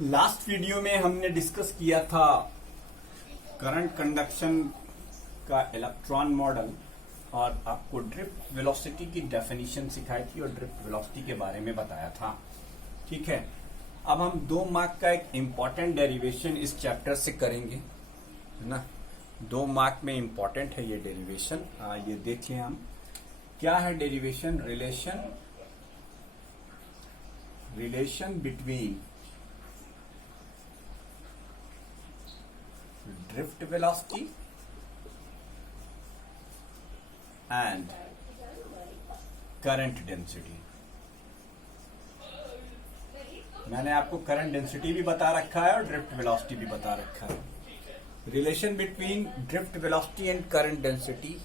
Last video में हमने discuss किया था करंट कंडक्शन का इलेक्ट्रॉन मॉडल और आपको ड्रिफ्ट वेलोसिटी की डेफिनेशन सिखाई थी और ड्रिफ्ट वेलोसिटी के बारे में बताया था। ठीक है, अब हम 2 मार्क का एक इम्पॉर्टेंट डेरिवेशन इस चैप्टर से करेंगे, है ना। 2 मार्क में इम्पॉर्टेंट है ये डेरिवेशन। ये देखें हम क्या है derivation. Relation between drift velocity and current density। मैंने आपको करंट डेंसिटी भी बता रखा है और ड्रिफ्ट वेलोसिटी भी बता रखा है। Relation between drift velocity and current density.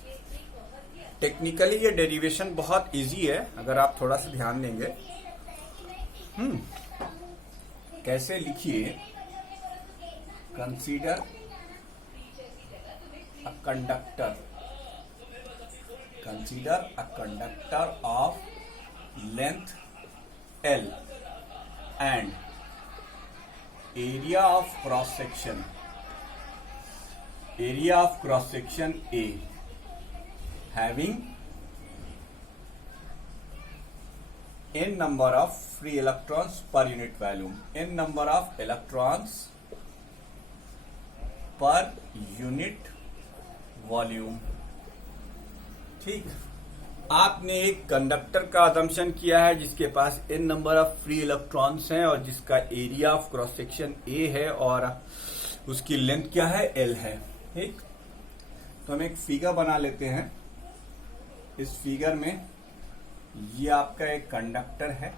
Technically ये डेरिवेशन बहुत इजी है अगर आप थोड़ा सा ध्यान देंगे। कैसे लिखिए, consider a conductor of length L and area of cross section A having n number of free electrons per unit volume, n number of electrons per unit volume. ठीक, आपने एक कंडक्टर का अजम्पशन किया है जिसके पास n number of free electrons हैं और जिसका area of cross section A है और उसकी लेंथ क्या है, L है। ठीक, तो हम एक फिगर बना लेते हैं। इस फिगर में ये आपका एक कंडक्टर है।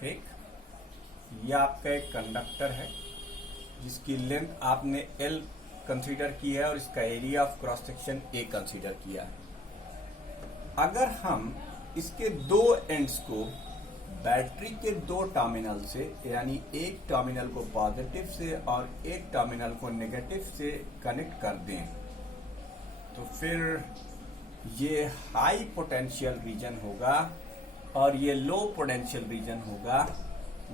ठीक, ये आपका एक कंडक्टर है जिसकी लेंथ आपने L कंसीडर की है और इसका area of cross section A consider किया है। अगर हम इसके 2 एंड्स को बैटरी के 2 टर्मिनल से, यानी एक टर्मिनल को पॉजिटिव से और एक टर्मिनल को नेगेटिव से कनेक्ट कर दें तो फिर ये हाई पोटेंशियल रीजन होगा और ये लो पोटेंशियल रीजन होगा,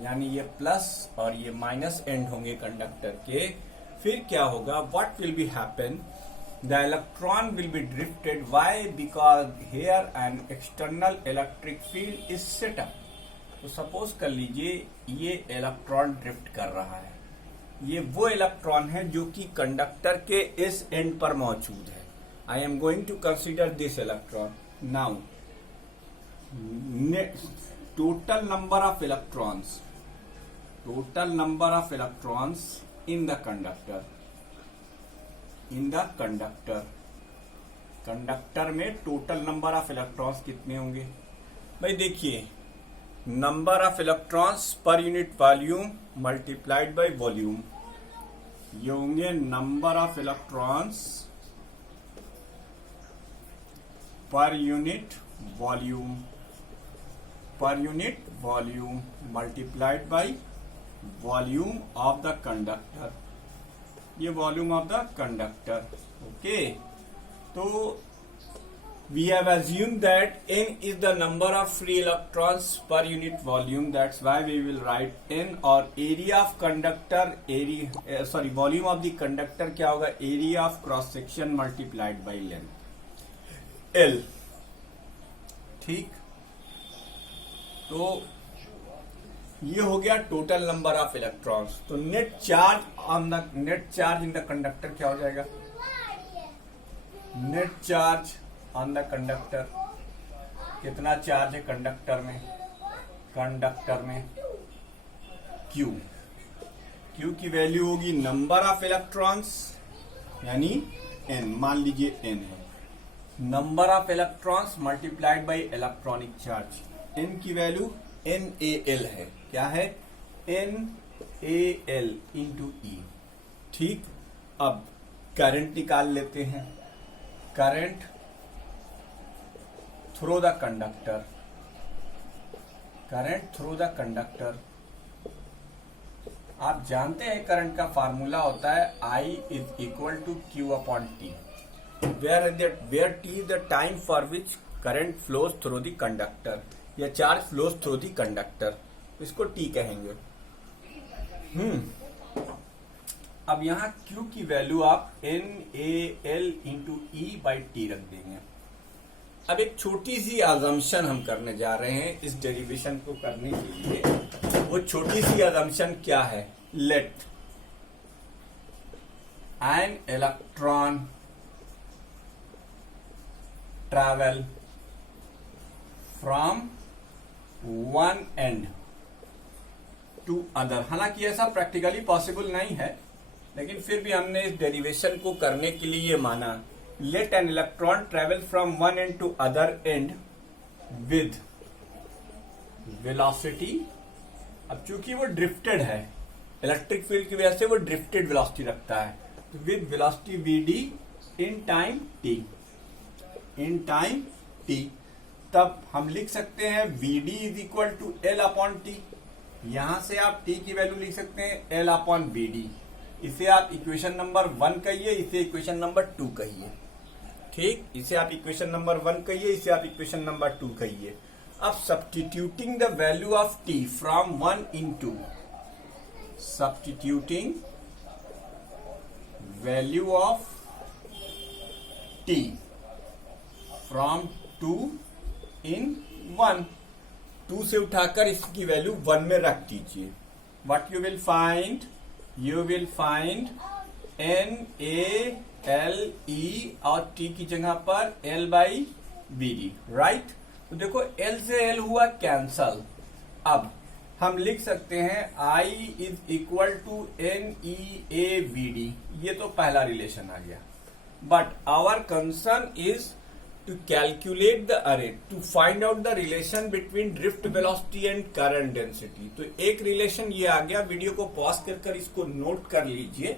यानी ये प्लस और ये माइनस एंड होंगे कंडक्टर के। फिर क्या होगा, what will be happen, the electron will be drifted। why? because here an external electric field is set up। तो सपोज कर लीजिए ये इलेक्ट्रॉन ड्रिफ्ट कर रहा है। ये वो इलेक्ट्रॉन है जो कि कंडक्टर के इस एंड पर मौजूद है। I am going to consider this electron now. Total number of electrons in the conductor में टोटल नंबर ऑफ इलेक्ट्रॉन्स कितने होंगे भाई? देखिए, number of electrons per unit volume multiplied by volume, ये होंगे number of electrons per unit volume multiplied by volume of the conductor. ये volume of the conductor. Okay, तो we have assume that n is the number of free electrons per unit volume, that's why we will write n। और area of conductor, volume of the conductor क्या होगा, area of cross section multiplied by length L। ठीक, तो ये हो गया total number of electrons. तो net charge in the conductor क्या हो जाएगा, net charge on the conductor. कितना चार्ज है कंडक्टर में Q की वैल्यू होगी नंबर ऑफ इलेक्ट्रॉन्स, यानी N, मान लीजिए N है, number of electrons multiplied by electronic charge. N की वैल्यू NaL है। क्या है, NaL इंटू E। ठीक, अब करंट निकाल लेते हैं। Current through the conductor. आप जानते हैं करंट का फार्मूला होता है I is equal to Q upon T, where T is the time for which current flows through the conductor या charge flows through the conductor, इसको टी कहेंगे। अब यहाँ Q की वैल्यू आप NaL इंटू E/T रख देंगे। अब एक छोटी सी अजम्पशन हम करने जा रहे हैं इस डेरिवेशन को करने के लिए। वो छोटी सी अजम्पशन क्या है? Let an electron travel from one end to other. हालांकि ऐसा प्रैक्टिकली पॉसिबल नहीं है, लेकिन फिर भी हमने इस डेरिवेशन को करने के लिए माना। Let an electron travel from one end to other and with velocity. अब चूंकि वो ड्रिफ्टेड है, इलेक्ट्रिक फील्ड की वजह से वो ड्रिफ्टेड वेलोसिटी रखता है, तो with velocity vd in time t, in time t, तब हम लिख सकते हैं vd is equal to L upon t. यहां से आप t की वैल्यू लिख सकते हैं L अपॉन vd। इसे आप इक्वेशन नंबर 1 कहिए, इसे इक्वेशन नंबर 2 कहिए। ठीक, इसे आप इक्वेशन नंबर 1 कहिए, इसे आप इक्वेशन नंबर 2 कहिए। अब substituting the value of t from 1 into, substituting value of t from 2 in 1, 2 से उठाकर इसकी वैल्यू 1 में रख दीजिए। What you will find? You will find NaLe और T की जगह पर L/Vd, राइट। तो देखो L से L हुआ कैंसल। अब हम लिख सकते हैं I is equal to NeAVd। ये तो पहला रिलेशन आ गया, but our concern is to calculate the array to find out the relation between drift velocity and current density। तो एक रिलेशन ये आ गया। वीडियो को पॉज कर इसको नोट कर लीजिए,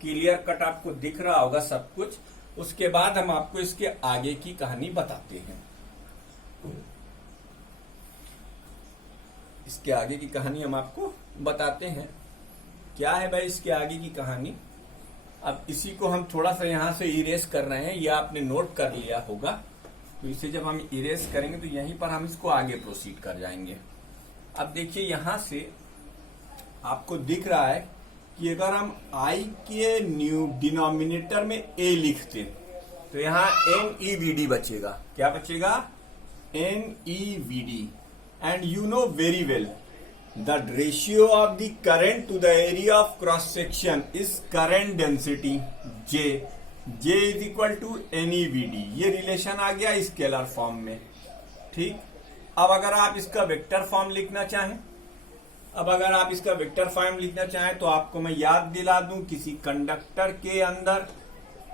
क्लियर कट आपको दिख रहा होगा सब कुछ। उसके बाद हम आपको इसके आगे की कहानी बताते हैं। इसके आगे की कहानी हम आपको बताते हैं। क्या है भाई इसके आगे की कहानी? अब इसी को हम थोड़ा सा यहां से इरेज कर रहे हैं, यह आपने नोट कर लिया होगा। तो इसे जब हम इरेज करेंगे तो यहीं पर हम इसको आगे प्रोसीड कर जाएंगे। अब देखिए यहां से आपको दिख रहा है कि अगर हम I के डिनोमिनेटर में A लिखते तो यहां NeVd बचेगा। क्या बचेगा? NeVd। And you know very well the ratio of the current to the area of cross section is current density J is equal to NeVd। ये रिलेशन आ गया स्केलर फॉर्म में। ठीक, अब अगर आप इसका वेक्टर फॉर्म लिखना चाहें, तो आपको मैं याद दिला दूं, किसी कंडक्टर के अंदर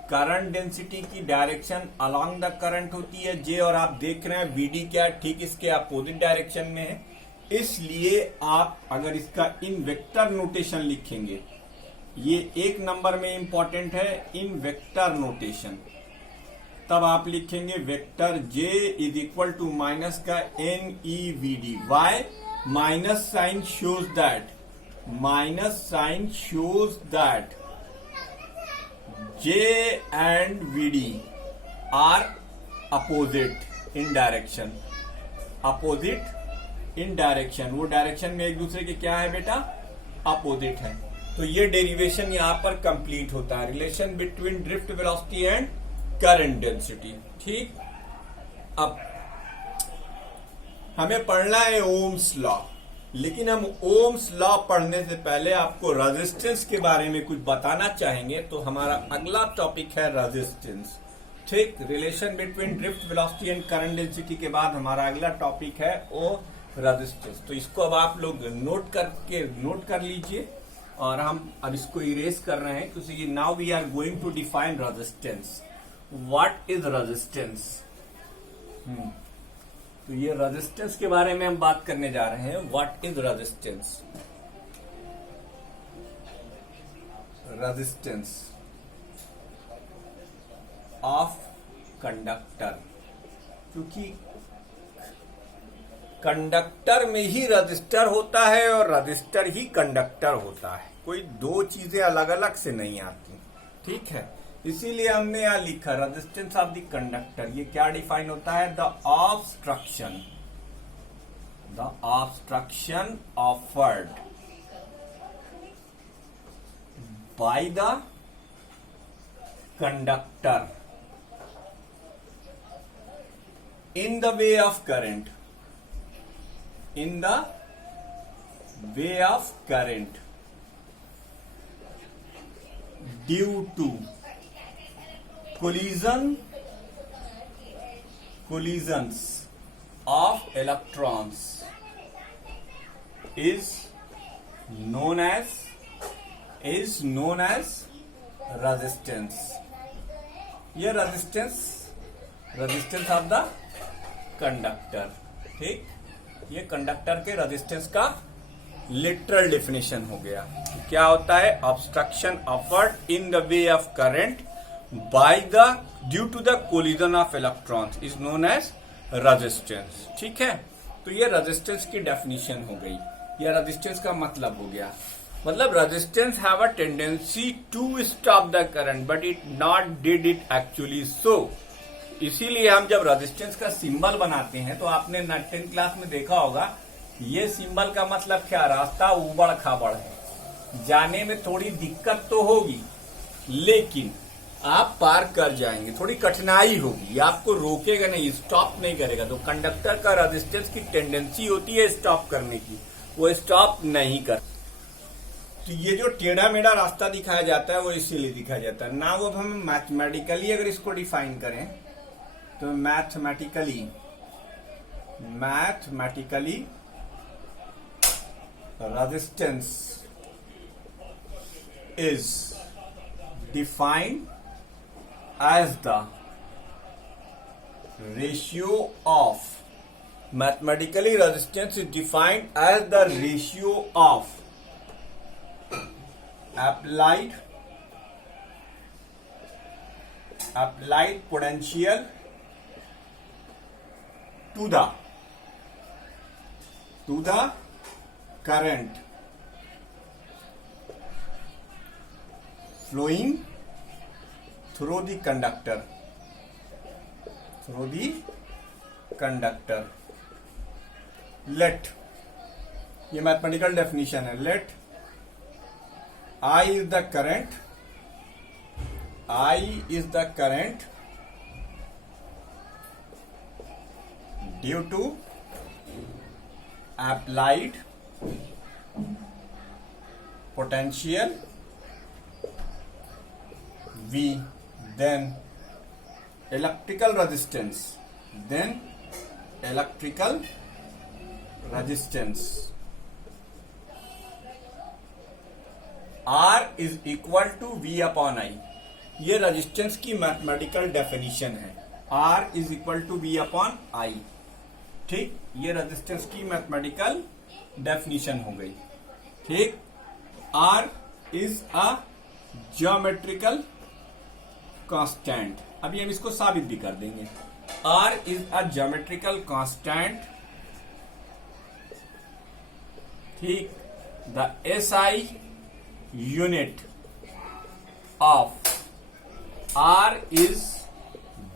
करंट डेंसिटी की डायरेक्शन अलोंग द करंट होती है J, और आप देख रहे हैं Vd क्या ठीक इसके अपोजिट डायरेक्शन में है। इसलिए आप अगर इसका इन वेक्टर नोटेशन लिखेंगे, ये एक नंबर में इंपॉर्टेंट है, इन वेक्टर नोटेशन, तब आप लिखेंगे vector J is equal to minus का NeVd। Why? Minus sign shows that J and Vd are opposite in direction. In direction, वो डायरेक्शन में एक दूसरे के क्या है बेटा? अपोजिट है। तो ये डेरिवेशन यहां पर कंप्लीट होता है, relation between drift velocity and current density. ठीक, अब हमें पढ़ना है ओम्स लॉ, लेकिन हम ओम्स लॉ पढ़ने से पहले आपको रेजिस्टेंस के बारे में कुछ बताना चाहेंगे। तो हमारा अगला टॉपिक है रेजिस्टेंस। ठीक, relation between drift velocity and current density के बाद हमारा अगला टॉपिक है वो रेजिस्टेंस। तो इसको अब आप लोग नोट कर लीजिए, और हम अब इसको इरेज कर रहे हैं क्योंकि now we are going to define resistance. What is resistance? तो ये रेजिस्टेंस के बारे में हम बात करने जा रहे हैं। What is resistance? Resistance of conductor, क्योंकि कंडक्टर में ही रजिस्टर होता है और रजिस्टर ही कंडक्टर होता है, कोई दो चीजें अलग अलग से नहीं आती। ठीक है, इसीलिए हमने यहां लिखा रेजिस्टेंस ऑफ द कंडक्टर। ये क्या डिफाइन होता है? The obstruction offered by the conductor in the way of current, in the way of current due to collisions of electrons is known as resistance. ये रेजिस्टेंस ऑफ द कंडक्टर। ठीक, ये conductor के resistance का literal definition हो गया। क्या होता है? Obstruction offered in the way of current by the due to the collision of electrons is known as resistance. ठीक है, तो ये रेजिस्टेंस की डेफिनेशन हो गई, या रेजिस्टेंस का मतलब हो गया। मतलब resistance have a tendency to stop the current but it not did it actually so. इसीलिए हम जब रेजिस्टेंस का सिंबल बनाते हैं तो आपने 10th क्लास में देखा होगा, ये सिंबल का मतलब क्या? रास्ता उबड़ खाबड़ है, जाने में थोड़ी दिक्कत तो होगी लेकिन आप पार कर जाएंगे। थोड़ी कठिनाई होगी, ये आपको रोकेगा नहीं, स्टॉप नहीं करेगा। तो कंडक्टर का रेजिस्टेंस की टेंडेंसी होती है स्टॉप करने की, वो स्टॉप नहीं कर। तो ये जो टेढ़ा मेढ़ा रास्ता दिखाया जाता है वो इसीलिए दिखाया जाता है ना। वो हम मैथमेटिकली अगर इसको डिफाइन करें तो mathematically resistance is defined as the ratio of, mathematically resistance is defined as the ratio of applied potential to the current flowing through the conductor. Let, ये मैथमेटिकल डेफिनेशन है। Let I is the current due to applied potential V, then electrical resistance, R is equal to V upon I। ये resistance की mathematical definition है, R is equal to V upon I। ठीक, ये resistance की mathematical definition हो गई। ठीक, R is a geometrical constant. अभी हम इसको साबित भी कर देंगे। R is a geometrical constant। ठीक, the SI unit of R is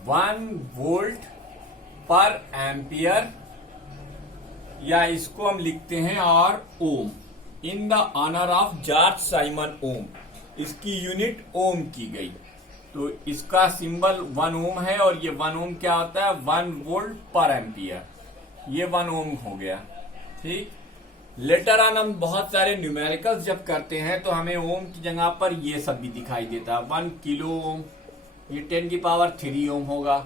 1 volt per ampere, या इसको हम लिखते हैं R ohm, in the honour of George Simon Ohm. इसकी यूनिट ओम की गई, तो इसका सिंबल 1 ओम है, और ये 1 ओम क्या होता है? 1 वोल्ट पर एम्पियर। ये 1 ओम हो गया। ठीक, लेटर ऑन हम बहुत सारे न्यूमेरिकल्स जब करते हैं तो हमें ओम की जगह पर ये सब भी दिखाई देता है। 1 किलो ओम, ये 10 की पावर 3 ओम होगा।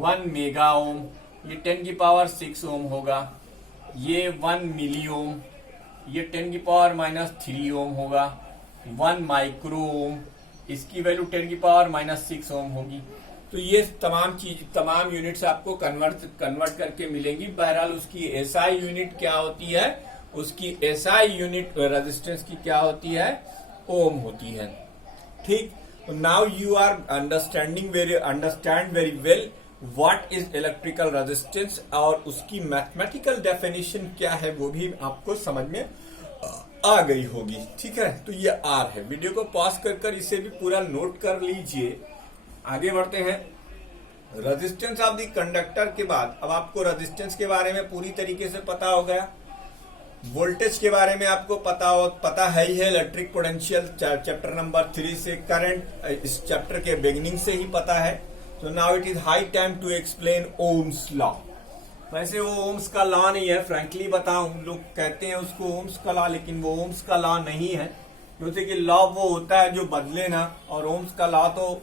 1 मेगा ओम, ये 10 की पावर 6 ओम होगा। ये 1 मिली ओम, ये 10 की पावर -3 ओम होगा। 1 माइक्रो ओम, इसकी वैल्यू 10 की पावर -6 ओम होगी। तो ये तमाम यूनिट्स आपको कन्वर्ट करके मिलेंगी। बहरहाल उसकी एसआई यूनिट क्या होती है? उसकी एसआई यूनिट रेजिस्टेंस की क्या होती है? ओम होती है। ठीक, now you are understand very well what is electrical resistance, और उसकी मैथमेटिकल डेफिनेशन क्या है वो भी आपको समझ में आ गई होगी। ठीक है, तो ये आर है। वीडियो को पॉज कर इसे भी पूरा नोट कर लीजिए। आगे बढ़ते हैं। रेजिस्टेंस ऑफ द कंडक्टर के बाद अब आपको रेजिस्टेंस के बारे में पूरी तरीके से पता हो गया। वोल्टेज के बारे में आपको पता है ही है, इलेक्ट्रिक पोटेंशियल चैप्टर नंबर 3 से, करंट इस चैप्टर के बिगिनिंग से ही पता है। तो now it is high time to explain Ohm's law. वैसे वो ओम्स का लॉ नहीं है, फ्रैंकली बताऊं, लोग कहते हैं उसको ओम्स का लॉ, लेकिन वो ओम्स का लॉ नहीं है, क्योंकि कि लॉ वो होता है जो बदले ना, और ओम्स का लॉ तो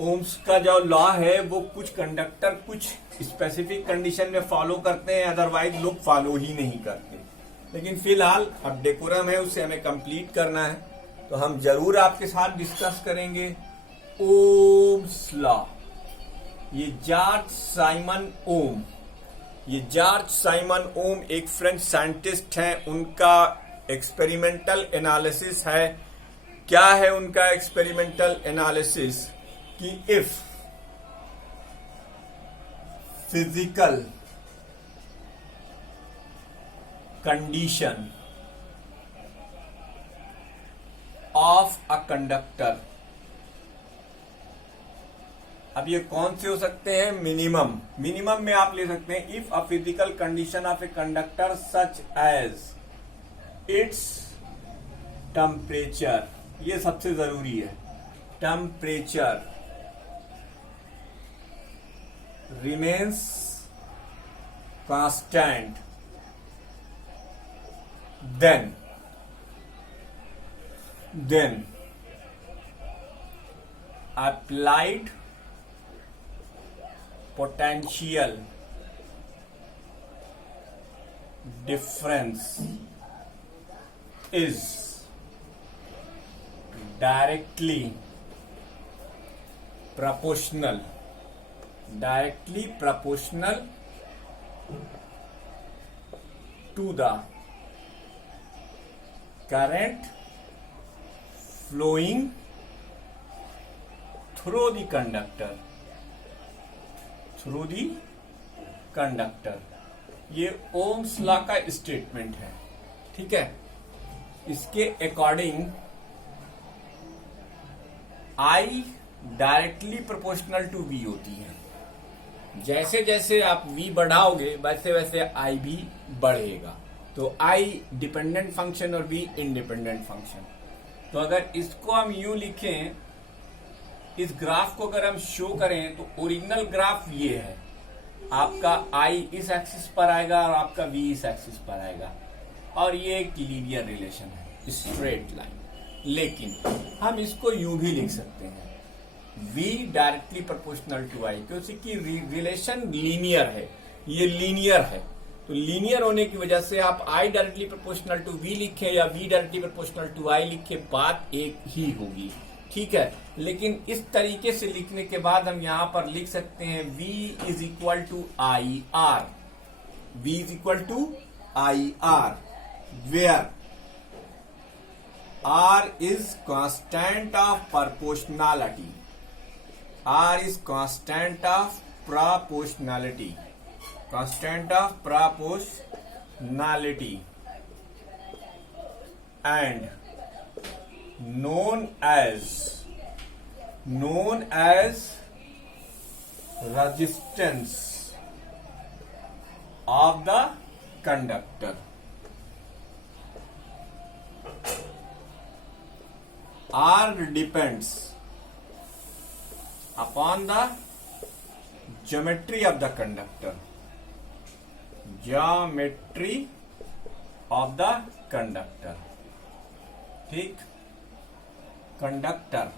ओम्स का जो लॉ है वो कुछ कंडक्टर कुछ स्पेसिफिक कंडीशन में फॉलो करते हैं, अदरवाइज लोग फॉलो ही नहीं करते। लेकिन फिलहाल अब डेकोरम है, उसे हमें कंप्लीट करना है, तो हम जरूर आपके साथ डिस्कस करेंगे ओम्स लॉ। ये जॉर्ज साइमन ओम, ये जॉर्ज साइमन ओम एक फ्रेंच साइंटिस्ट हैं, उनका एक्सपेरिमेंटल एनालिसिस है। क्या है उनका एक्सपेरिमेंटल एनालिसिस? कि if physical condition of a conductor, अब ये कौन से हो सकते हैं? मिनिमम में आप ले सकते हैं if a physical condition of a conductor such as its temperature, ये सबसे जरूरी है, temperature remains constant, then applied potential difference is directly proportional to the current flowing through the conductor, ये ओम्स लॉ का स्टेटमेंट है। ठीक है, इसके according I directly proportional to V होती है। जैसे जैसे आप V बढ़ाओगे वैसे वैसे I भी बढ़ेगा। तो I डिपेंडेंट फंक्शन और V इंडिपेंडेंट फंक्शन। तो अगर इसको हम यूं लिखें, इस ग्राफ को अगर हम शो करें, तो ओरिजिनल ग्राफ ये है, आपका I इस एक्सिस पर आएगा और आपका V इस एक्सिस पर आएगा, और ये एक लीनियर रिलेशन है, स्ट्रेट लाइन। लेकिन हम इसको यूं भी लिख सकते हैं, V directly proportional to I, क्योंकि रिलेशन लीनियर है, ये लीनियर है। तो लीनियर होने की वजह से आप I directly proportional to V लिखें या V directly proportional to I लिखें, बात एक ही होगी। ठीक है, लेकिन इस तरीके से लिखने के बाद हम यहां पर लिख सकते हैं V is equal to I R, V is equal to I R, where R is constant of proportionality. R is constant of proportionality. Constant of proportionality. And known as resistance of the conductor. R depends upon the geometry of the conductor. Geometry of the conductor. ठीक, conductor.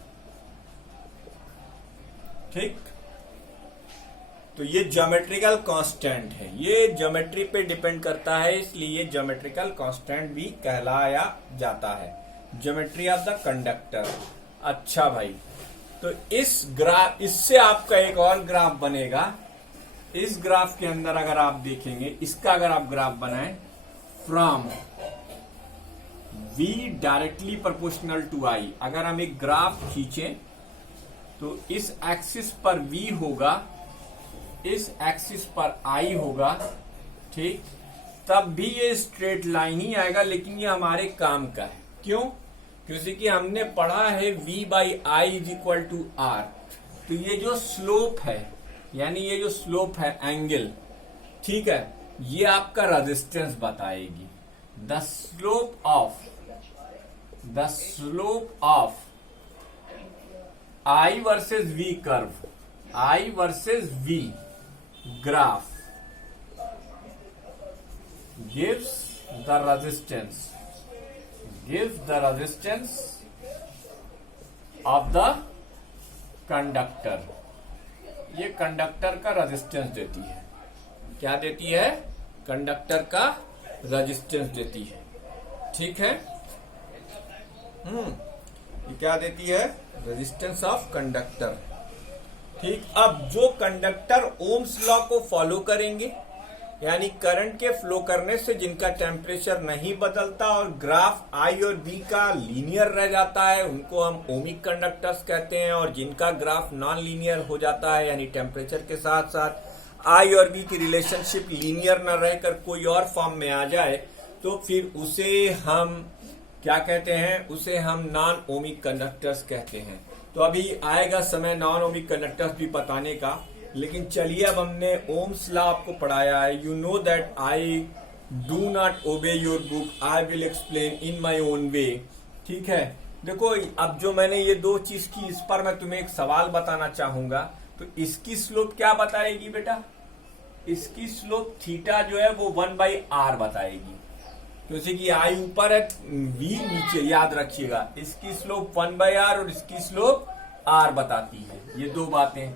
ठीक, तो ये geometrical constant है, ये geometry पे depend करता है, इसलिए ये ज्योमेट्रिकल कांस्टेंट भी कहलाया जाता है, ज्योमेट्री ऑफ द कंडक्टर। अच्छा भाई, तो इससे आपका एक और ग्राफ बनेगा। इस ग्राफ के अंदर अगर आप देखेंगे, इसका अगर आप ग्राफ बनाएं, from V directly proportional to I, अगर हम एक ग्राफ खींचें तो इस एक्सिस पर V होगा, इस एक्सिस पर I होगा। ठीक, तब भी ये स्ट्रेट लाइन ही आएगा, लेकिन ये हमारे काम का है। क्यों? क्योंकि हमने पढ़ा है V by I is equal to R। तो ये जो स्लोप है, यानी ये जो स्लोप है एंगल, ठीक है, ये आपका रेजिस्टेंस बताएगी। The slope of I versus V curve, I versus V graph gives the resistance of the conductor. ये कंडक्टर का रेजिस्टेंस देती है। क्या देती है? कंडक्टर का रेजिस्टेंस देती है। ठीक है। ये क्या देती है? Resistance of conductor. ठीक। अब जो कंडक्टर ओम्स लॉ को फॉलो करेंगे, यानी करंट के फ्लो करने से जिनका टेम्परेचर नहीं बदलता और ग्राफ आई और बी का लीनियर रह जाता है, उनको हम ओमिक कंडक्टर्स कहते हैं। और जिनका ग्राफ नॉन लीनियर हो जाता है, यानी टेम्परेचर के साथ साथ आई और बी की रिलेशनशिप लीनियर न रहकर कोई और फॉर्म में आ जाए, तो फिर उसे हम क्या कहते हैं? उसे हम नॉन ओमिक कंडक्टर्स कहते हैं। तो अभी आएगा समय नॉन ओमिक कंडक्टर्स भी बताने का, लेकिन चलिए अब हमने ओम्स लॉ आपको पढ़ाया है। You know that I do not obey your book, I will explain in my own way. ठीक है। देखो अब जो मैंने ये दो चीज की, इस पर मैं तुम्हें एक सवाल बताना चाहूंगा। तो इसकी स्लोप क्या बताएगी बेटा? इसकी स्लोप थीटा जो है वो 1/r बताएगी। तो जैसे कि आई ऊपर है, वी नीचे, याद रखिएगा। इसकी स्लोप 1/r और इसकी स्लोप r बताती है। ये दो बातें।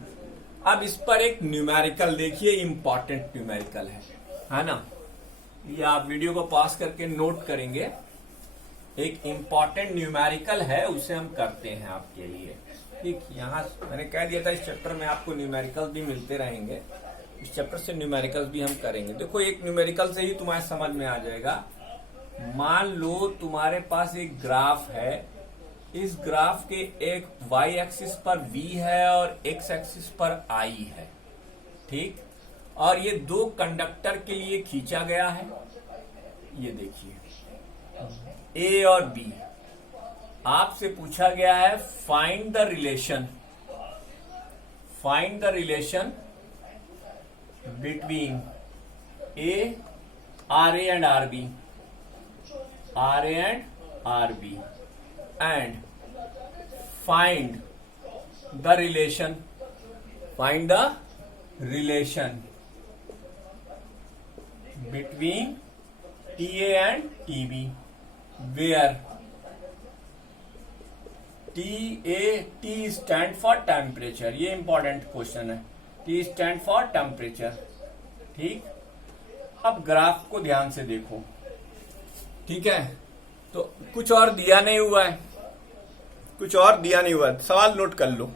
अब इस पर एक न्यूमेरिकल देखिए, इंपॉर्टेंट न्यूमेरिकल है ना। ये आप वीडियो को पॉज करके नोट करेंगे। एक इंपॉर्टेंट न्यूमेरिकल है, उसे हम करते हैं आपके लिए। ठीक। यहाँ मैंने कह दिया था इस चैप्टर में आपको न्यूमेरिकल भी मिलते रहेंगे। इस चैप्टर से न्यूमेरिकल भी हम करेंगे। देखो एक न्यूमेरिकल से ही तुम्हारे समझ में आ जाएगा। मान लो तुम्हारे पास एक ग्राफ है। इस ग्राफ के एक y एक्सिस पर v है और x एक्सिस पर I है। ठीक। और ये दो कंडक्टर के लिए खींचा गया है। ये देखिए A और B। आपसे पूछा गया है find the relation between A, RA and RB, and find the relation between TA and TB, where T stand for temperature। ये इंपॉर्टेंट क्वेश्चन है। T stand for temperature। ठीक। अब ग्राफ को ध्यान से देखो। ठीक है। तो कुछ और दिया नहीं हुआ है, सवाल नोट कर लो।